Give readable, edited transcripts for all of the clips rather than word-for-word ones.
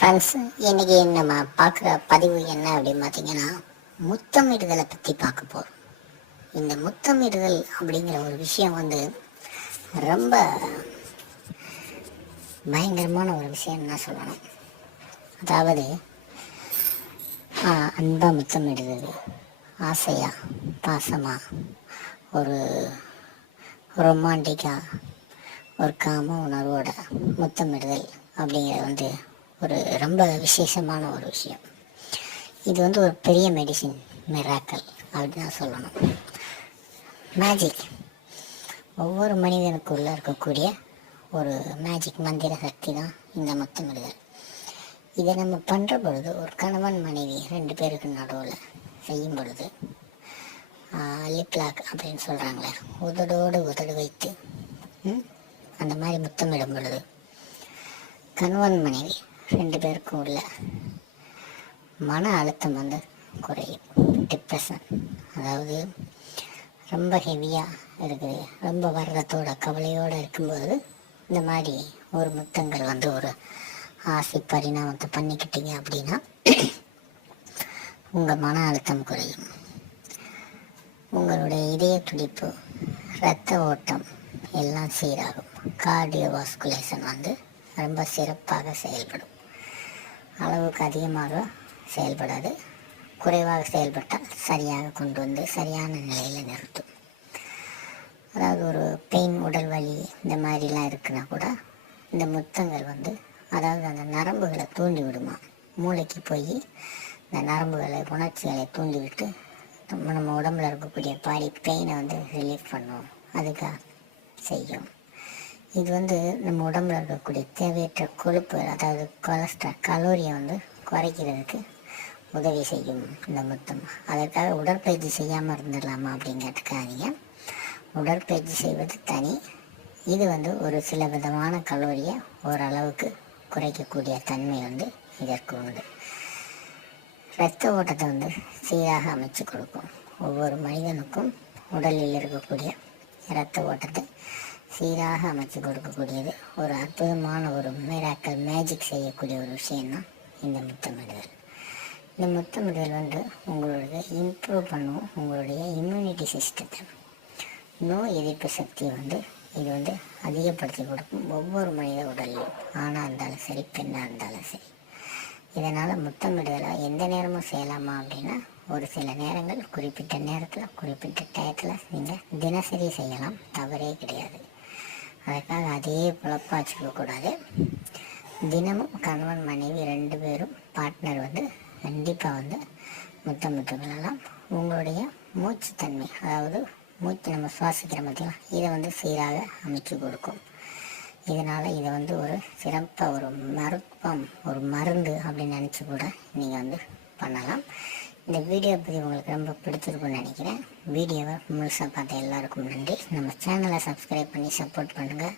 Friends, இன்றைக்கி நம்ம பார்க்குற பதிவு என்ன அப்படின்னு பார்த்தீங்கன்னா, முத்தமிடுதலை பற்றி பார்க்க போகிறோம். இந்த முத்தமிடுதல் அப்படிங்கிற ஒரு விஷயம் ரொம்ப பயங்கரமான ஒரு விஷயம்னு தான் சொல்லணும். அதாவது அன்பாக முத்தமிடுதல், ஆசையாக பாசமாக ஒரு ரொமான்டிக்காக ஒரு காம உணர்வோட முத்தமிடுதல் அப்படிங்கிறது ஒரு ரொம்ப விசேஷமான ஒரு விஷயம். இது ஒரு பெரிய மெடிசின், மிராக்கல் அப்படின்னு தான் சொல்லணும். மேஜிக், ஒவ்வொரு மனிதனுக்குள்ளே இருக்கக்கூடிய ஒரு மேஜிக் மந்திர சக்தி தான் இந்த முத்தமிடுதல். இதை நம்ம பண்ணுற பொழுது, ஒரு கணவன் மனைவி 2 பேருக்கு நடுவில் செய்யும் பொழுது, லிப்லாக் அப்படின்னு சொல்கிறாங்களே, உதடோடு உதடு வைத்து அந்த மாதிரி முத்தமிடும் பொழுது கணவன் மனைவி 2 பேருக்கும் உள்ள மன அழுத்தம் குறையும். டிப்ரெஷன், அதாவது ரொம்ப ஹெவியாக இருக்குது, ரொம்ப வருத்தத்தோட கவலையோடு இருக்கும்போது இந்த மாதிரி ஒரு முத்தங்கள் ஒரு ஆசை பரிணாமத்தை பண்ணிக்கிட்டீங்க அப்படின்னா உங்கள் மன அழுத்தம் குறையும். உங்களுடைய இதய துடிப்பு, இரத்த ஓட்டம் எல்லாம் சீராகும். கார்டியோவாஸ்குலேஷன் ரொம்ப சிறப்பாக செயல்படும். அளவுக்கு அதிகமாக செயல்படாது, குறைவாக செயல்பட்டால் சரியாக கொண்டு சரியான நிலையில் நிறுத்தும். அதாவது ஒரு பெயின், உடல் வலி இந்த மாதிரிலாம் இருக்குன்னா கூட இந்த முத்தங்கள் அதாவது அந்த நரம்புகளை தூண்டி விடுமா, மூளைக்கு போய் இந்த நரம்புகளை, உணர்ச்சிகளை தூண்டிவிட்டு நம்ம உடம்புல இருக்கக்கூடிய பாடி பெயினை ரிலீஃப் பண்ணும், அதுக்காக செய்யும். இது நம்ம உடம்புல இருக்கக்கூடிய தேவையற்ற கொழுப்பு, அதாவது கொலஸ்ட்ரால், கலோரியை குறைக்கிறதுக்கு உதவி செய்யும் இந்த முத்தம். அதற்காக உடற்பயிற்சி செய்யாமல் இருந்துடலாமா அப்படின்னு கேட்டுக்காதீங்க. உடற்பயிற்சி செய்வது தனி. இது ஒரு சில விதமான கலோரியை ஓரளவுக்கு குறைக்கக்கூடிய தன்மை இதற்கு உண்டு. இரத்த ஓட்டத்தை சீராக அமைச்சு கொடுக்கும். ஒவ்வொரு மனிதனுக்கும் உடலில் இருக்கக்கூடிய இரத்த ஓட்டத்தை சீராக அமைச்சு கொடுக்கக்கூடியது ஒரு அற்புதமான ஒரு மிராக்கல், மேஜிக் செய்யக்கூடிய ஒரு விஷயம்தான் இந்த முத்தமிடுதல். இந்த முத்தமிடுதல் உங்களுடைய இம்ப்ரூவ் பண்ணும் உங்களுடைய இம்யூனிட்டி சிஸ்டத்தை, நோய் எதிர்ப்பு சக்தியை இது அதிகப்படுத்தி கொடுக்கும். ஒவ்வொரு மனித உடலையும், ஆணாக இருந்தாலும் சரி, பெண்ணாக இருந்தாலும் சரி. இதனால் முத்தமிடுதலை எந்த நேரமும் செய்யலாமா அப்படின்னா, ஒரு சில நேரங்கள், குறிப்பிட்ட நேரத்தில், குறிப்பிட்ட டயத்தில் நீங்கள் தினசரி செய்யலாம், தவறே கிடையாது. அதுக்காக அதையே பொழப்பாக வச்சுக்கக்கூடாது. தினமும் கணவன் மனைவி 2 பேரும் பார்ட்னர் கண்டிப்பாக முத்தமிட்டுக்கலாம். உங்களுடைய மூச்சுத்தன்மை, அதாவது மூச்சு நம்ம சுவாசிக்கிற மாதிரிலாம் இதை சீராக அமைச்சு கொடுக்கும். இதனால் இதை ஒரு சிறப்பாக ஒரு மருத்துவம், ஒரு மருந்து அப்படின்னு நினச்சி கூட நீங்கள் பண்ணலாம். இந்த வீடியோ பற்றி உங்களுக்கு ரொம்ப பிடிச்சிருக்குன்னு நினைக்கிறேன். வீடியோவை முழுசாக பார்த்த எல்லாருக்கும் நன்றி. நம்ம சேனலை சப்ஸ்கிரைப் பண்ணி சப்போர்ட் பண்ணுங்கள்.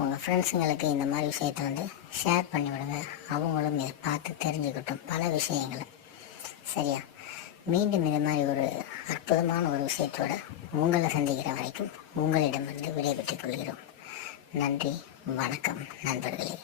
உங்கள் ஃப்ரெண்ட்ஸுங்களுக்கு இந்த மாதிரி விஷயத்தை ஷேர் பண்ணிவிடுங்க. அவங்களும் இதை பார்த்து தெரிஞ்சுக்கிட்டோம் பல விஷயங்களை. சரியா? மீண்டும் இது மாதிரி ஒரு அற்புதமான ஒரு விஷயத்தோடு உங்களை சந்திக்கிற வரைக்கும் உங்களிடமிருந்து விடைபெற்றுக் கொள்கிறோம். நன்றி, வணக்கம் நண்பர்களே.